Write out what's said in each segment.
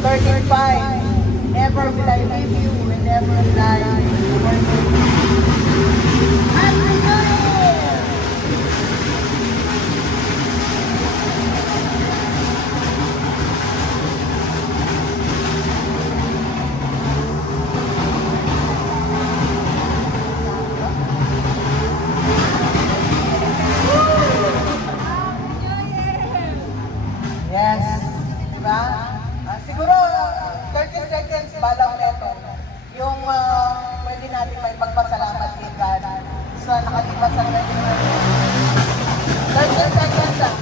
35. Never will I leave you, and never will I forsake you. Happy New Year! Yes, diba? Siguro 30 seconds balang neto yung pwede natin may pagpasalamat kay God sa nakalipas sa 30 seconds lang.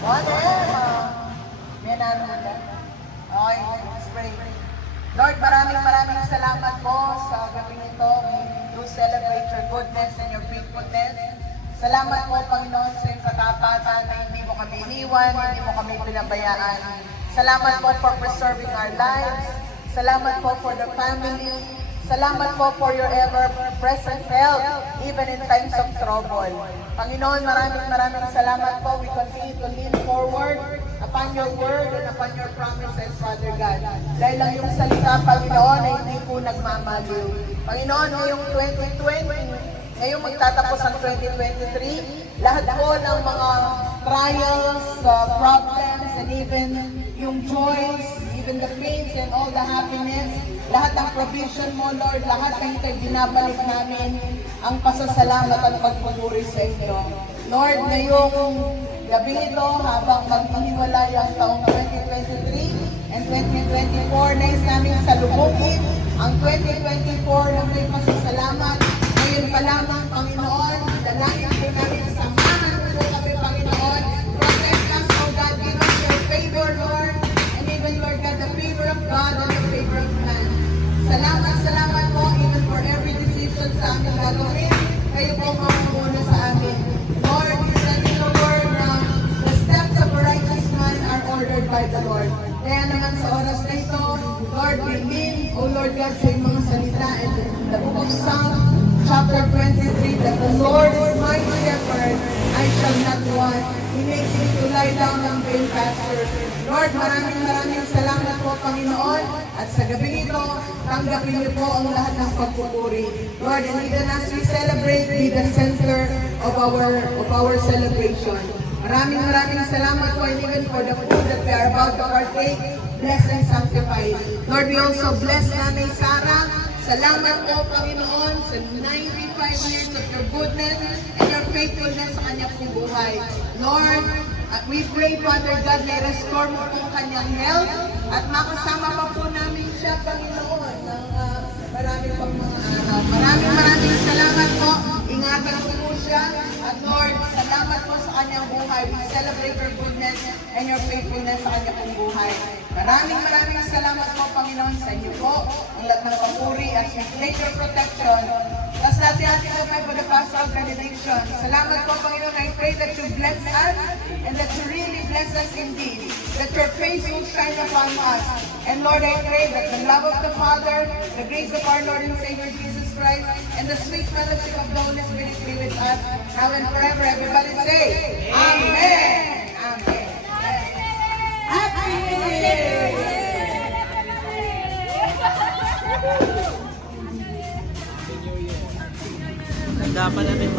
One may nanuda. Okay, let's pray. Lord, maraming salamat po sa gabi nito. We do celebrate your goodness and your faithfulness. Salamat po, Panginoon, sa iyong katapatan na hindi mo kami iniwan, hindi mo kami pinabayaan. Salamat po for preserving our lives. Salamat po for the family. Salamat po for your ever-present help, even in times of trouble. Panginoon, maraming salamat po. We continue to lean forward upon your word and upon your promises, Father God. Dahil lang yung salita, Panginoon, ay hindi po nagmamaliw. Panginoon, ngayong 2020, ngayong magtatapos ang 2023, lahat po ng mga trials, problems, and even yung joys, even the pains and all the happiness, lahat ng provision mo, Lord, lahat ng ito'y binabalik namin ang pasasalamat at pagpupuri sa inyo. Lord, ngayong gabi ito, habang maghihiwalay ang taong 2023 and 2024, nais namin salubungin ang 2024 na may pasasalamat. Ngayon pa lamang, Panginoon, dalangin po namin, samahan po kami, Panginoon. Protect us, O God, give us your favor, Lord. And even, Lord God, the favor of God and the favor of man. Salamat po, even for every decision sa aming gagawin. Kayo po mamumuna sa amin. Lord, you said in your word na the steps of a righteous man are ordered by the Lord. Kaya naman sa oras na ito, Lord, we lean, O Lord God, sa iyong mga salita and the book of Psalms, chapter 23, that the Lord is my shepherd, I shall not want. He makes me to lie down on green pastures. Lord, maraming salamat po, Panginoon. At sa gabi ito, tanggapin niyo po ang lahat ng pagpupuri. Lord, and even as we celebrate, be the center of our celebration. Maraming salamat po, and even for the food that we are about to partake, bless and sanctify. Lord, we also bless Nanay Sarah. Salamat po, Panginoon, sa 95 years of your goodness and your faithfulness sa kanyang buhay. Lord, we pray, Father God, may restore mo po kanyang health at makasama pa po namin siya, Panginoon, ng maraming pang mga araw. Maraming salamat po. Ingatan po po siya. At Lord, salamat po sa kanyang buhay. We celebrate your goodness and your faithfulness sa kanyang buhay. Maraming salamat po, Panginoon, sa inyo po. Ang lahat ng papuri as we take your protection. Tapos natin po kayo for the pastoral benediction. Salamat po, Panginoon. I pray that you bless us and that you really bless us indeed. That your face will shine upon us. And Lord, I pray that the love of the Father, the grace of our Lord and Savior Jesus Christ, and the sweet fellowship of the Holy Spirit be with us now and forever. Everybody say, Amen. Amen. Happy New Year! Dapat namin